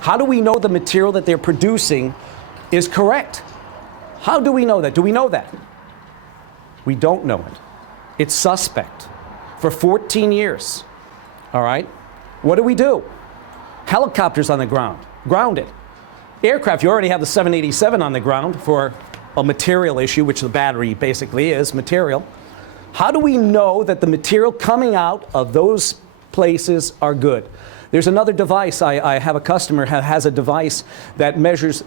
How do we know the material that they're producing is correct? How do we know that? Do we know that? We don't know it. It's suspect. For 14 years, all right? What do? Helicopters on the ground, grounded. Aircraft, you already have the 787 on the ground for a material issue, which the battery basically is, material. How do we know that the material coming out of those places are good? There's another device. I have a customer who has a device that measures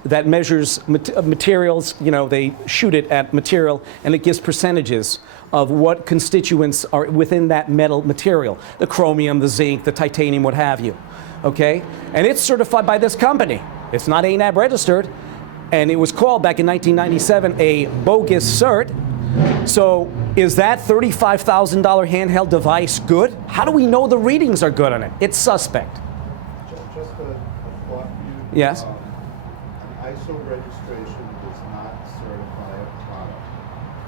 materials. You know, they shoot it at material, and it gives percentages of what constituents are within that metal material: the chromium, the zinc, the titanium, what have you. Okay, and it's certified by this company. It's not ANAB registered, and it was called back in 1997 a bogus cert. So is that $35,000 handheld device good? How do we know the readings are good on it? It's suspect. Just a thought for you. Yes? An ISO registration does not certify a product.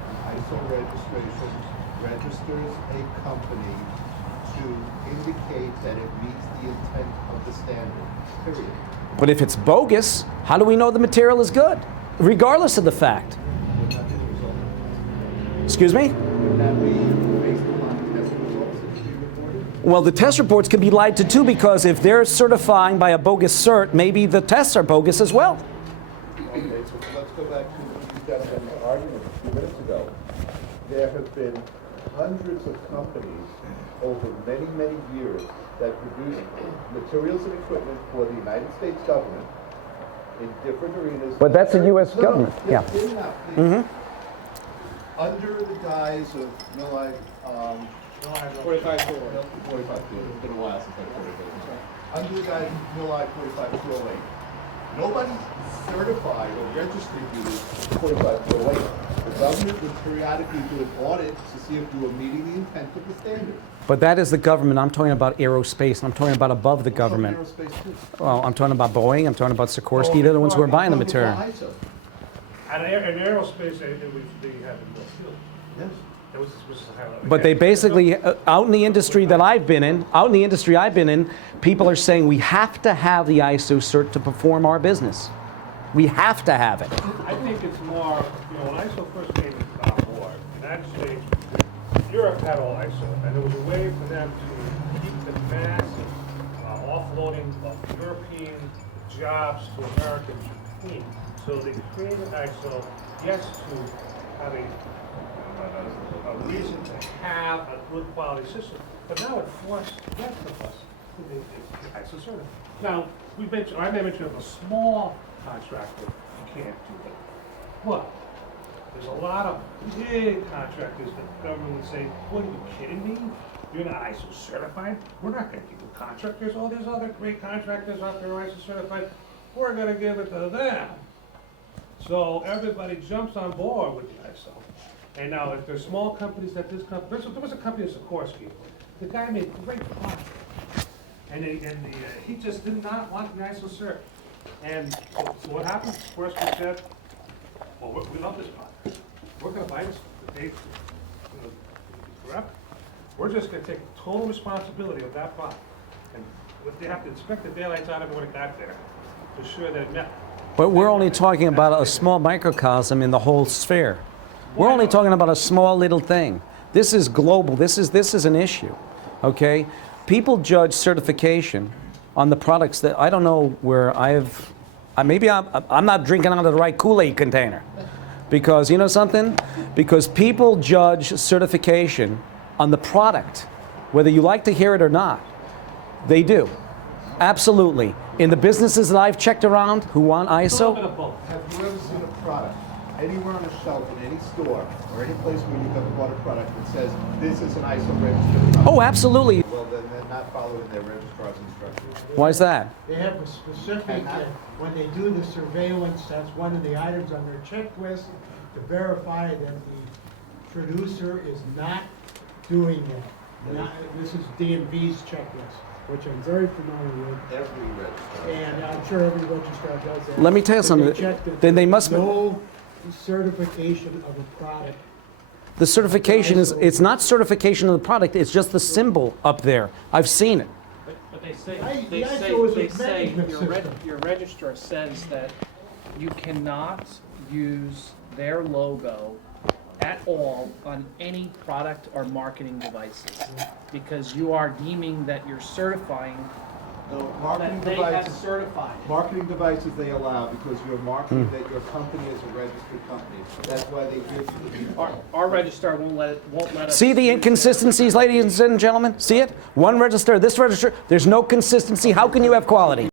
An ISO registration registers a company to indicate that it meets the intent of the standard, period. But if it's bogus, how do we know the material is good, regardless of the fact? Excuse me? Would that be based upon test results that should be reported? Well, the test reports can be lied to too, because if they're certifying by a bogus cert, maybe the tests are bogus as well. Okay, so let's go back to you got an argument a few minutes ago. There have been hundreds of companies over many, many years that produce materials and equipment for the United States government in different arenas. But that's the U.S. government. Yeah. Under the guise of MILI, 45 it's been a while since I 45. Under the guise of MILI 45208, nobody certified or registered you as 45208. The government would periodically do an audit to see if you were meeting the intent of the standard. But that is the government. I'm talking about aerospace. I'm talking about above the government. Aerospace too. Well, I'm talking about Boeing. I'm talking about Sikorsky. They're the ones who are buying the material. And in aerospace, they have more field. Yes. But they basically, out in the industry that I've been in, people are saying we have to have the ISO cert to perform our business. We have to have it. I think it's more, you know, when ISO first came on board, and actually Europe had all ISO, and there was a way for them to keep the massive offloading of European jobs to Americans clean. So they created ISO, yes, to have a reason to have a good quality system, but now it forced the rest of us to be ISO certified. Now, I may mention of a small contractor, you can't do that. But there's a lot of big contractors that the government would say, what are you kidding me? You're not ISO certified? We're not going to give you contractors. Oh, there's other great contractors out there ISO certified. We're going to give it to them. So everybody jumps on board with the ISO. And now if there's small companies that this company, there was a company, Sikorsky. The guy made great product. And he just did not want the ISO cert. And so what happened? Sikorsky said, well, we love this product. We're going to buy this. Correct? We're just going to take total responsibility of that product. And they have to inspect the daylights out of it when it got there to ensure that it met. But we're only talking about a small microcosm in the whole sphere. We're only talking about a small little thing. This is global. This is an issue, okay? People judge certification on the products that I don't know where maybe I'm not drinking out of the right Kool-Aid container, because you know something? Because people judge certification on the product, whether you like to hear it or not. They do, absolutely. In the businesses that I've checked around who want ISO, Have you ever seen a product anywhere on a shelf in any store or any place where you have bought a product that says this is an ISO registered product? oh, absolutely. Well, then they're not following their registrar's instructions. Why is that? They have a specific, when they do the surveillance, that's one of the items on their checklist to verify that the producer is not doing that. This is DMV's checklist, which I'm very familiar with. Every registrar. And I'm sure every registrar does that. Let me tell you But something. they check that Then they must. no certification of a product. The certification is, it's not certification of the product, it's just the symbol up there. I've seen it. But they The ISO is a management system. your registrar says that you cannot use their logo at all on any product or marketing devices, because you are deeming that you're certifying No, marketing that they have devices, certified. marketing devices they allow because you're marketing that your company is a registered company. That's why they give you the. Our registrar won't let us. See the use inconsistencies, ladies and gentlemen? See it? One register, this register, there's no consistency. How can you have quality?